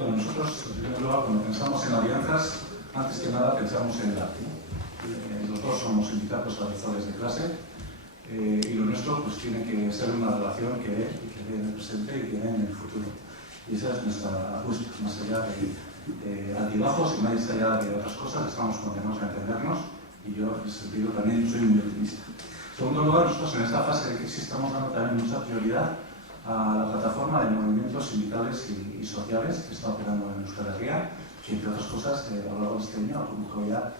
Bueno, nosotros, en primer lugar, cuando pensamos en alianzas, antes que nada pensamos en el arte. Los dos somos sindicatos organizadores de clase y lo nuestro pues tiene que ser una relación que dé en el presente y que dé en el futuro. Y esa es nuestra apuesta, más allá de altibajos y más allá de otras cosas, estamos condenados a entendernos y yo en ese sentido también soy muy optimista. En segundo lugar, nosotros en esta fase de crisis estamos dando también mucha prioridad a la plataforma de movimientos sindicales y sociales que está operando en Euskal Herria, que entre otras cosas a lo largo de este año ha convocado ya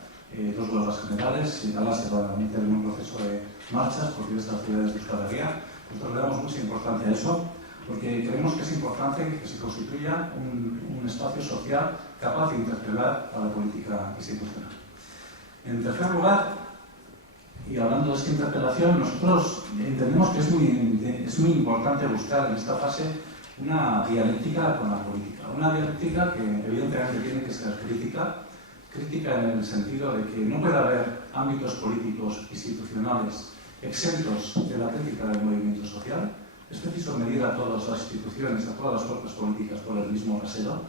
2 huelgas generales y ahora se va a meter en un proceso de marchas por diversas ciudades de Euskal Herria. Nosotros le damos mucha importancia a eso porque creemos que es importante que se constituya un espacio social capaz de interpelar a la política institucional. En tercer lugar, y hablando de esta interpelación, nosotros entendemos que es muy importante buscar en esta fase una dialéctica con la política. Una dialéctica que evidentemente tiene que ser crítica en el sentido de que no puede haber ámbitos políticos institucionales exentos de la crítica del movimiento social. Es preciso medir a todas las instituciones, a todas las fuerzas políticas por el mismo rasero.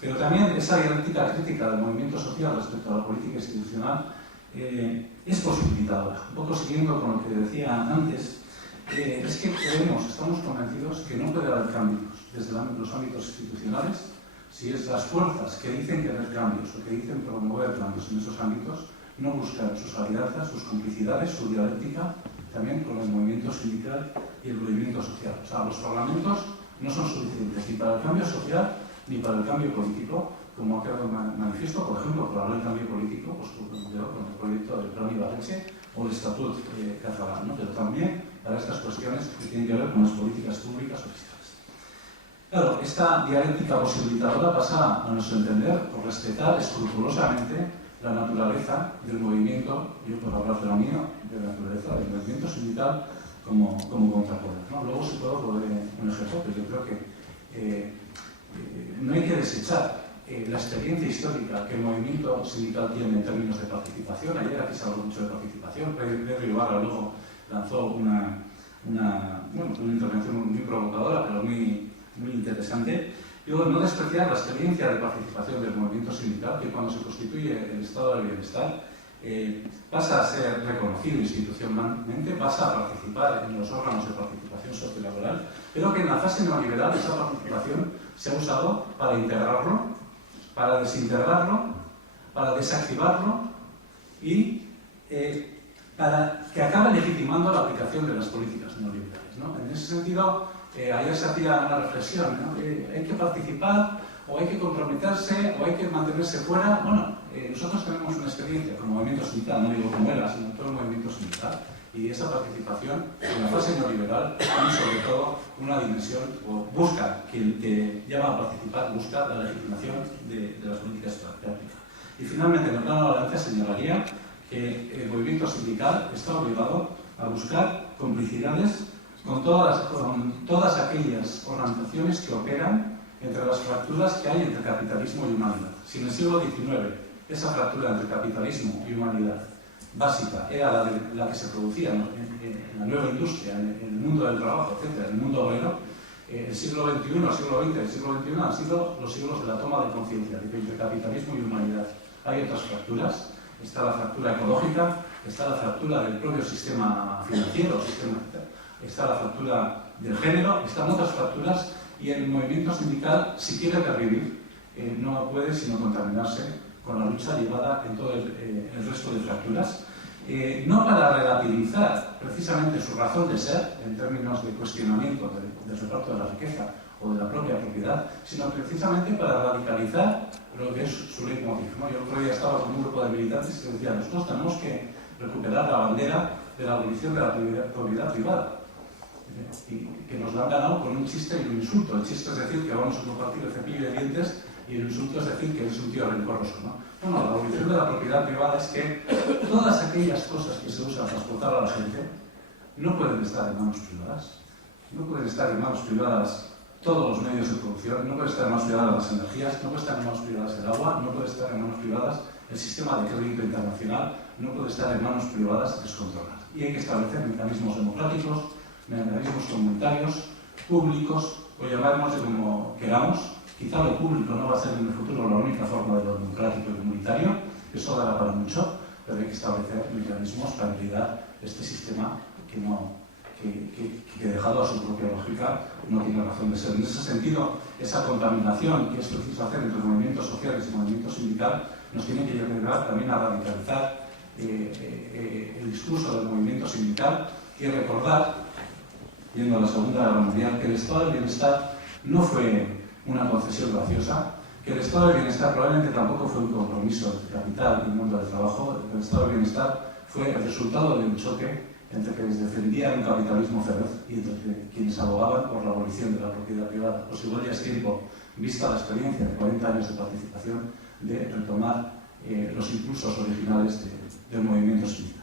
Pero también esa dialéctica crítica del movimiento social respecto a la política institucional es posibilitadora. Un poco siguiendo con lo que decía antes, es que estamos convencidos que no puede haber cambios desde los ámbitos institucionales si es las fuerzas que dicen querer cambios o que dicen promover cambios en esos ámbitos no buscan sus alianzas, sus complicidades, su dialéctica también con el movimiento sindical y el movimiento social. O sea, los parlamentos no son suficientes ni para el cambio social ni para el cambio político, como ha quedado manifiesto, por ejemplo, para hablar del cambio político, pues, con el proyecto del Plan Ibarretxe o el Estatut catalán, ¿no? Pero también para estas cuestiones que tienen que ver con las políticas públicas o fiscales. Claro, esta dialéctica posibilitadora pasa, a nuestro entender, por respetar escrupulosamente la naturaleza del movimiento, yo por hablar de lo mío, de la naturaleza del movimiento sindical como contrapoder, ¿no? Luego se puede poner un ejemplo, pero yo creo que no hay que desechar la experiencia histórica que el movimiento sindical tiene en términos de participación. Ayer aquí se habló mucho de participación. Pedro Ibarra luego lanzó una intervención muy provocadora, pero muy interesante. Digo, no despreciar la experiencia de participación del movimiento sindical, que cuando se constituye el estado del bienestar pasa a ser reconocido institucionalmente, pasa a participar en los órganos de participación sociolaboral, pero que en la fase neoliberal esa participación se ha usado para integrarlo, para desintegrarlo, para desactivarlo y para que acabe legitimando la aplicación de las políticas neoliberales, ¿no? En ese sentido, ayer se hacía una reflexión, ¿no? ¿Hay que participar o hay que comprometerse o hay que mantenerse fuera? Bueno, nosotros tenemos una experiencia como movimiento sindical, no digo como ELA, sino todo el movimiento sindical, y esa participación en la fase neoliberal tiene sobre todo una dimensión, o busca, quien te llama a participar, busca la legitimación de las políticas públicas. Y finalmente, en el plano de la alianza señalaría que el movimiento sindical está obligado a buscar complicidades con todas aquellas organizaciones que operan entre las fracturas que hay entre capitalismo y humanidad. Si en el siglo XIX esa fractura entre capitalismo y humanidad básica era la que se producía en la nueva industria, en el mundo del trabajo, etc., en el mundo obrero, el siglo XXI, el siglo XX, el siglo XXI han sido los siglos de la toma de conciencia, de que entre capitalismo y humanidad hay otras fracturas. Está la fractura ecológica, está la fractura del propio sistema financiero, está la fractura del género, están otras fracturas, y el movimiento sindical, si quiere revivir, no puede sino contaminarse con la lucha llevada en todo el resto de fracturas, no para relativizar precisamente su razón de ser en términos de cuestionamiento del reparto de la riqueza o de la propia propiedad, sino precisamente para radicalizar lo que es su leitmotiv, ¿no? Yo el otro día estaba con un grupo de militantes que decían: nosotros tenemos que recuperar la bandera de la abolición de la propiedad privada, y que nos la han ganado con un chiste y un insulto. El chiste es decir que vamos a compartir el cepillo de dientes, y el insulto es decir que es un tío rencoroso, ¿no? No, la abolición de la propiedad privada es que todas aquellas cosas que se usan para explotar a la gente no pueden estar en manos privadas. No pueden estar en manos privadas todos los medios de producción, no pueden estar en manos privadas las energías, no puede estar en manos privadas el agua, no puede estar en manos privadas el sistema de crédito internacional, no puede estar en manos privadas descontroladas. Y hay que establecer mecanismos democráticos, mecanismos comunitarios, públicos, o llamarnos como queramos, Quizá lo público no va a ser en el futuro la única forma de lo democrático y comunitario, eso dará para mucho, pero hay que establecer mecanismos para validar este sistema que dejado a su propia lógica no tiene razón de ser. En ese sentido, esa contaminación que es preciso hacer entre movimientos sociales y movimiento sindical nos tiene que llevar también a radicalizar el discurso del movimiento sindical y recordar, viendo la Segunda Guerra Mundial, que el estado del bienestar no fue una concesión graciosa, que el estado del bienestar probablemente tampoco fue un compromiso del capital y el mundo del trabajo. El estado del bienestar fue el resultado de un choque entre quienes defendían un capitalismo feroz y entre quienes abogaban por la abolición de la propiedad privada. Pues igual ya es tiempo, vista la experiencia de 40 años de participación, de retomar los impulsos originales del movimiento sindical.